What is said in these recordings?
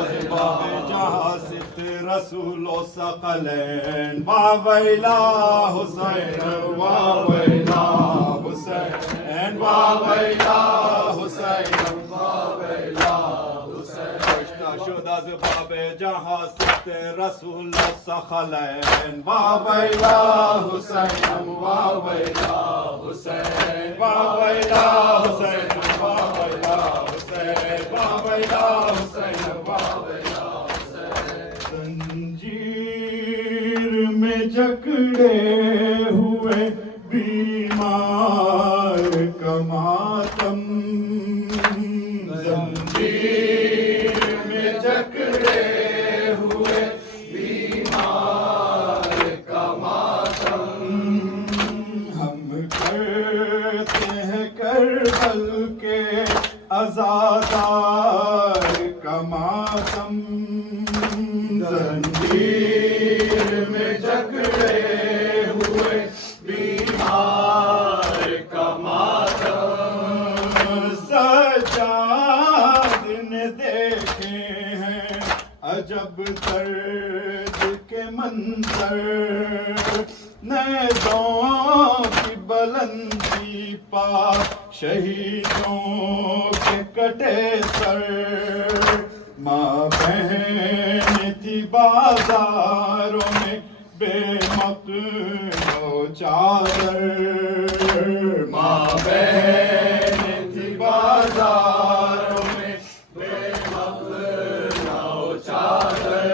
جہاں ست رسول و ثقلین واویلا حسین واویلا حسین واویلا حسین واویلا حسین آشنا شد از باب جہاں ست رسول و ثقلین واویلا حسین واویلا حسین واویلا حسین واویلا حسین واویلا حسین واویلا حسین زنجیر میں جکڑے ہوئے بیمار کا ماتم زنجیر میں جکڑے ہوئے بیمار کا ماتم ہم کرتے ہیں کربل کے عزادار کا ماتم زنجیر میں جکڑے ہوئے بیمار کا ماتم سجاد نے دیکھے ہیں عجب درد کے منظر نیزوں کی بلندی پا شہیدوں کے کٹے سر ماں بہن تھی بازاروں میں بے مقنو چادر ماں بہن تھی بازاروں میں بے مقنو چادر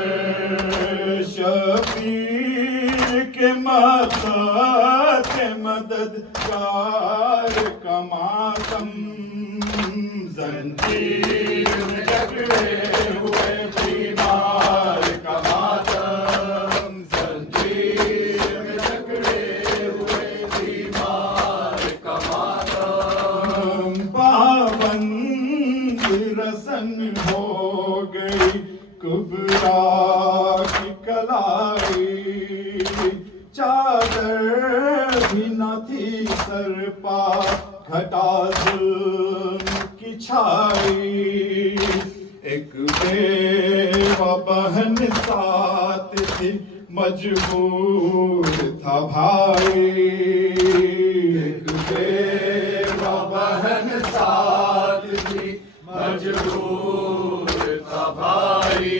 شبیر کے مقصد مددگار کا ماتم زنجیر میں جکڑے ہوئے بیمار کا ماتم زنجیر میں جکڑے ہوئے بیمار کا ماتم پابند رسن ہو گئی کبرا کی کلائی چادر بھی نہ تھی سر پا گھٹا ظلم کی چھائی ایک بیوہ بہن ساتھ تھی مجبور تھا بھائی ایک بیوہ بہن ساتھ تھی مجبور تھا بھائی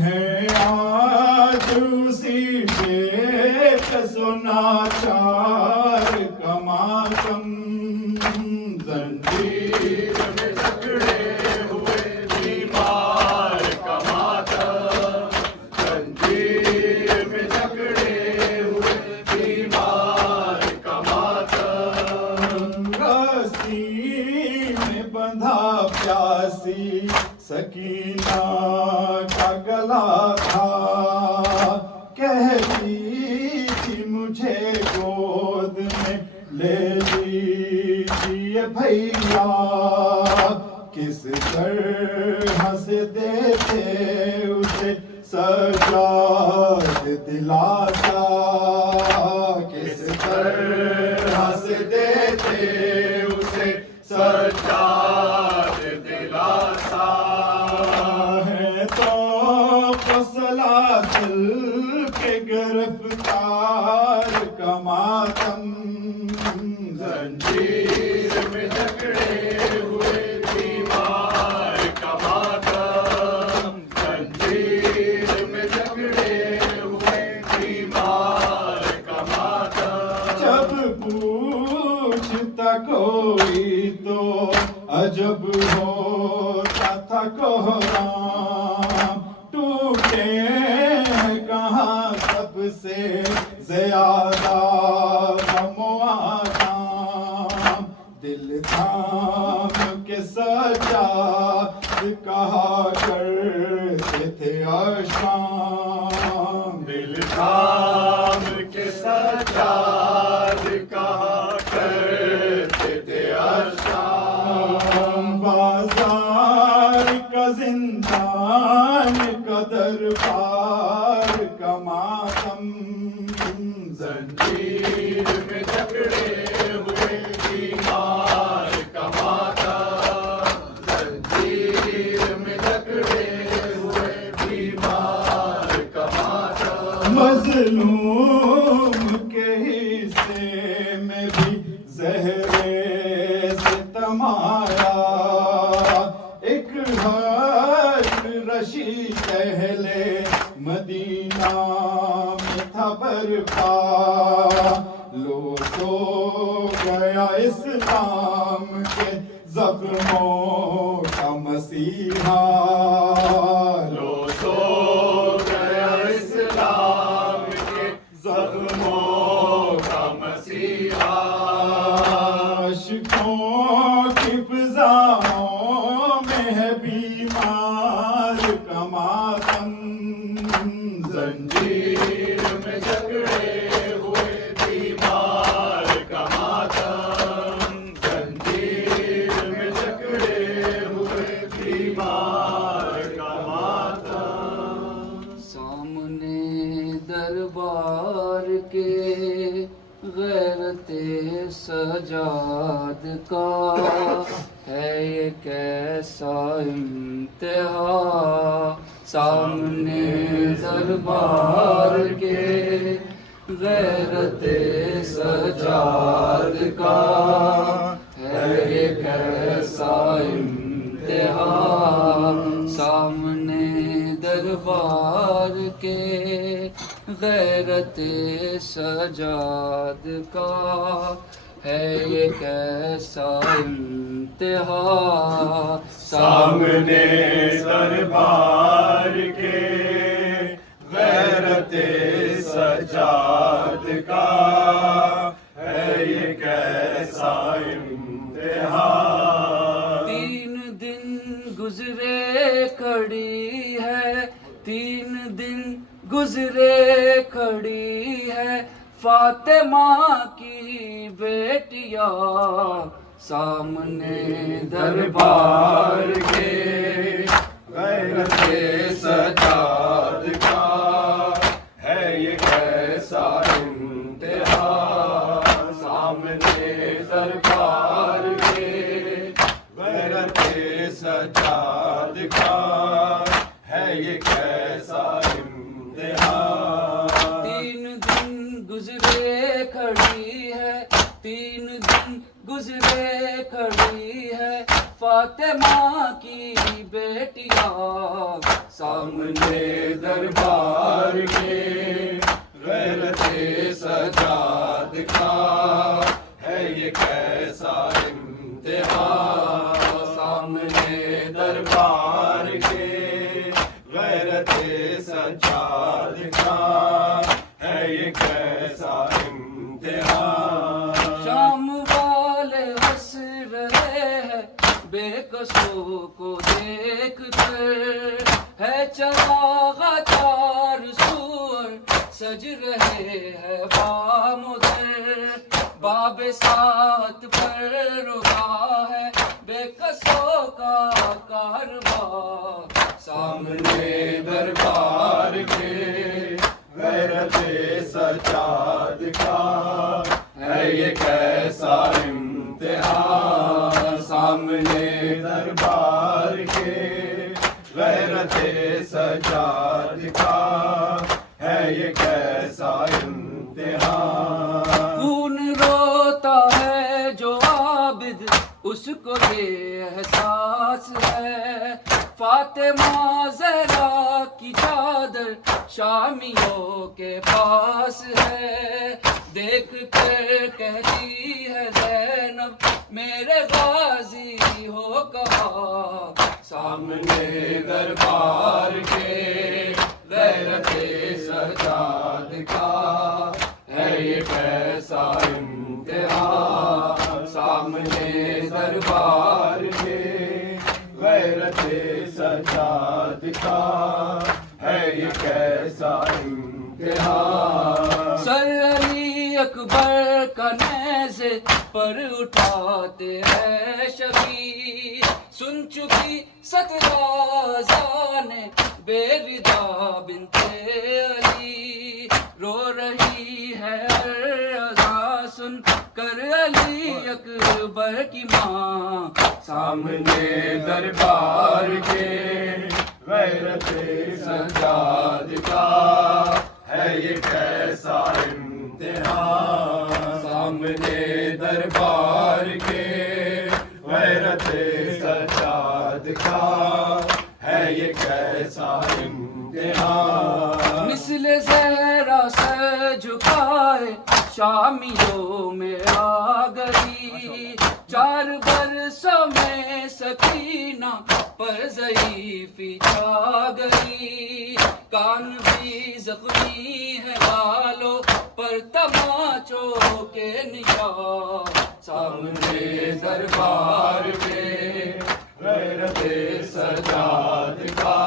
ہے آج اسی ناچار کا ماتم زنجیر میں جکڑے ہوئے بیمار کا ماتم زنجیر میں جکڑے ہوئے بیمار کا ماتم رسی میں بندھا پیاسی سکینہ کا گلا تھا کہتی مجھے گود میں لے لیجیے بھیا کس طرح سے دیتے اسے سجاد دلاسا کس طرح سے دیتے اسے سجاد دلاسا ہے تو سلاسل کے گرفتار کا ماتم زنجیر میں جکڑے ہوئے بیمار کا ماتم زنجیر میں جکڑے ہوئے بیمار کا ماتم جب پوچھتا کوئی تو عجب ہوتا تھا کوہرام ٹوٹے کہاں سب سے زیادہ غم و آشام دل تھام کے سجاد کہا کرتے تھے اشام دل تھام کے سجاد کہا کرتے تھے اشام بازار کا زندان کا دربار کا ماتم زنجیر میں جکڑے ہوئے بیمار کا ماتم زنجیر میں جکڑے مظلوم کے حصے میں بھی زہرے ستم آیا، ایک حشر رشی اہل مدینہ میں تھا برپا، لو سو گیا اسلام کے زخموں کا مسیحا، لو سو گیا اسلام کے زخموں کا مسیحا، عشقوں کی فضاؤں میں ہے بیمار کا ماتم، زنجیر میں جکڑے ہوئے بیمار کا ماتم، زنجیر میں جکڑے ہوئے بیمار کا ماتم، سامنے دربار کے غیرت سجاد کا ہے یہ کیسا امتحا، سامنے دربار کے غیرت سجاد کا ہے یہ کیسا امتحا، سامنے دربار کے غیرت سجاد کا ہے یہ کیسا امتحا، سامنے دربار کے غیرت سجاد کا ہے یہ کیسا امتحا، 3 دن گزرے کھڑی ہے، 3 دن گزرے کھڑی ہے فاطمہ کی بیٹیا، سامنے دربار کے غیرت سجاد کا ہے یہ کیسا امتحا، سامنے دربار کے غیرت سجاد کا ہے یہ کیسا امتحا، 3 دن گزرے کھڑی ہے، 3 دن گزرے کھڑی ہے فاطمہ کی بیٹیا، سامنے دربار کے غیرت سجاد کا ہے یہ کیسا امتحا، سامنے دربار کے غیرت سجاد کا ہے یہ کیسا امتحا، شام والے ہنس رہے ہیں بے کسوں کو دیکھ کر، ہے چراغ 4 سور سج رہے ہیں بام ادھر، باب سات پر رکا ہے بے کسوں کا کارواں، سامنے دربار کے غیرت سجاد کا ہے یہ کیسا امتحا، سامنے دربار کے غیرت سجاد کا ہے یہ کیسا امتحا، خون روتا ہے جو عابد اس کو یہ احساس ہے، فاطمہ زہرا کی چادر شامیوں کے پاس ہے، دیکھ کر کہتی ہے زینب میرے غازی ہو کہاں، سامنے دربار کے غیرت سجاد کا ہے یہ کیسا امتحا، سامنے دربار کے غیرت سجاد کا ہے یہ کیسا امتحا، سر علی اکبر کا نیزے پر اٹھاتے ہیں شفیع، سن چکی 17 اذانیں بے ردا بنت علی، رو رہی ہے ہر اذان سن کر علی اکبر کی ماں، سامنے دربار کے غیرت سجاد کا ہے یہ کیسا امتحان سامنے دربار کے غیرت سجاد کا ہے یہ کیسا امتحان مثل زہرا سر جھکائے شامیوں میں آ گئی 4 برسوں میں سکینہ پر ضعیفی چھا گئی کان بھی زخمی ہے بالوں پر تماچوں کے نشان سامنے دربار کے غیرت سجاد کا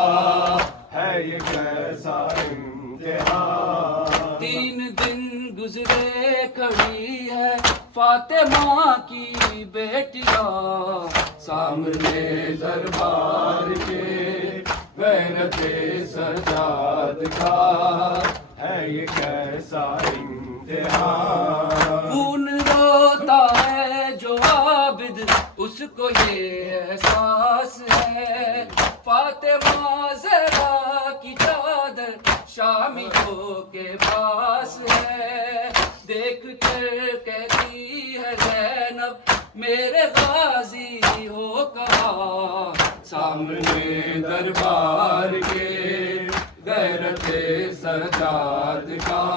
ہے یہ کیسا امتحان 3 دن گزرے کھڑی ہے فاطمہ کی بیٹیاں سامنے دربار کے غیرت سجاد کا ہے یہ کیسا امتحان خون روتا ہے جو عابد اس کو یہ احساس ہے فاطمہ زہرا کی چادر شامیوں کے پاس ہے دیکھ کر کہتی ہے زینب میرے غازی ہو کہاں سامنے دربار کے غیرت سجاد کا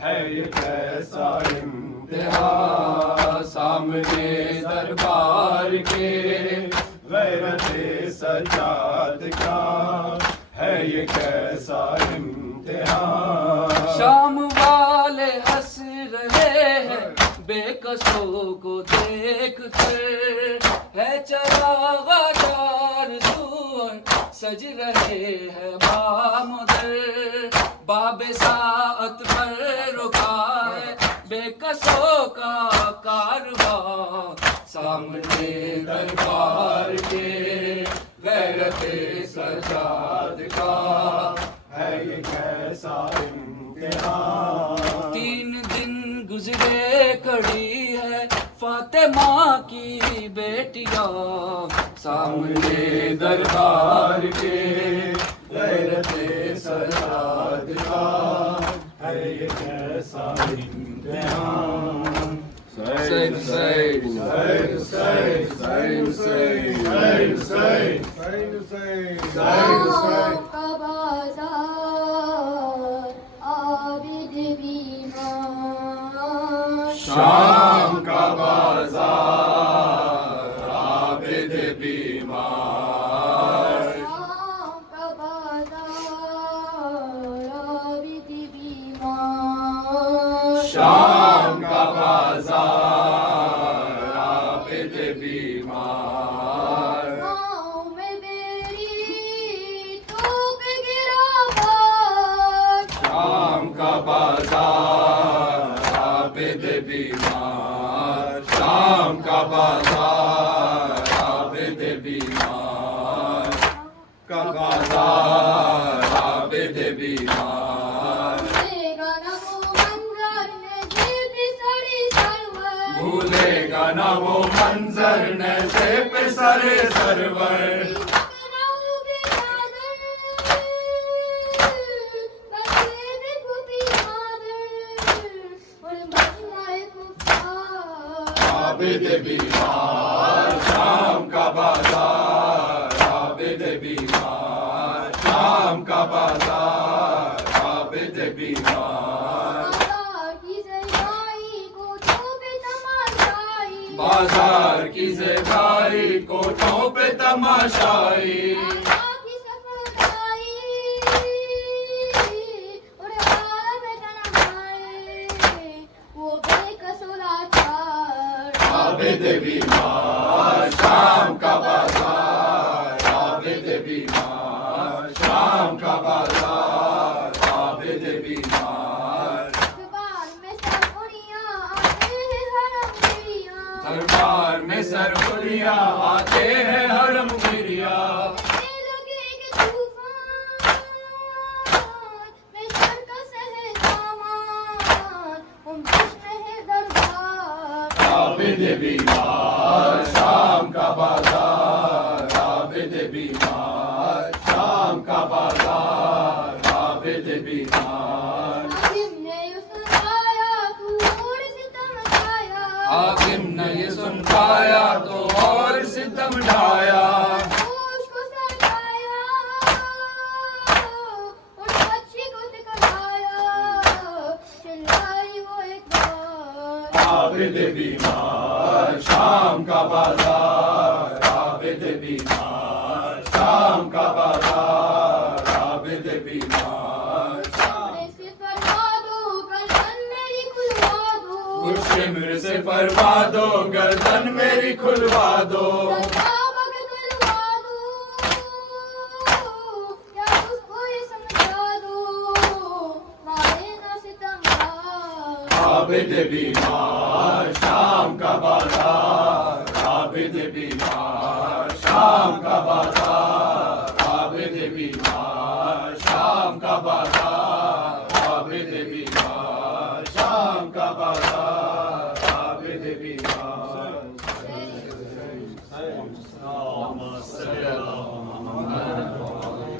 ہے یہ کیسا امتحان سامنے دربار کے غیرت سجاد کا ہے یہ کیسا امتحان شام والے ہنس رہے ہیں بے کسوں کو دیکھ کر ہے چراغ 4 سور سج رہے ہیں بام در باب ساعت پر رکا ہے بے کسوں کا کارواں سامنے دربار کے غیرت سجاد کا ہے یہ کیسا امتحان 3 دن گزرے کھڑی ہے فاطمہ کی بیٹیاں سامنے دربار کے غیرت سجاد کا ہے یہ کیسا امتحان حسین حسین شام کا بازار عابد بیمار شام کا بازار عابد بیمار شام کا بازار عابد بیمار شام کا بازار عابد بیمار گاؤں میں میری توپ گرافت شام کا بازار عابد بیمار شام کا بازار عابد بیمار کا بازار عابد بیمار بھولے گا نہ وہ منظر نظر پہ سر سرور عابد بیمار شام کا بازار عابد بیمار شام کا بازار عابد بیمار بازار کی زیبائی کوٹھوں پہ تماشائی عابد بیمار شام کا بازار عابد بیمار شام کا بازار عابد بیمار دربار میں سرخوریاں آتے ہیں حرم گریا عابد بیمار شام کا بازار عابد بیمار شام کا بازار عابد بیمار عابد بیمار شام کا بازار عابد بیمار شام کا بازار عابد بیمار کچھ شمر سے فرما دو گردن میری کھلوا دو عابد بیمار شام کا بازار عابد بیمار شام کا بازار عابد بیمار شام کا بازار عابد بیمار شام کا بازار عابد بیمار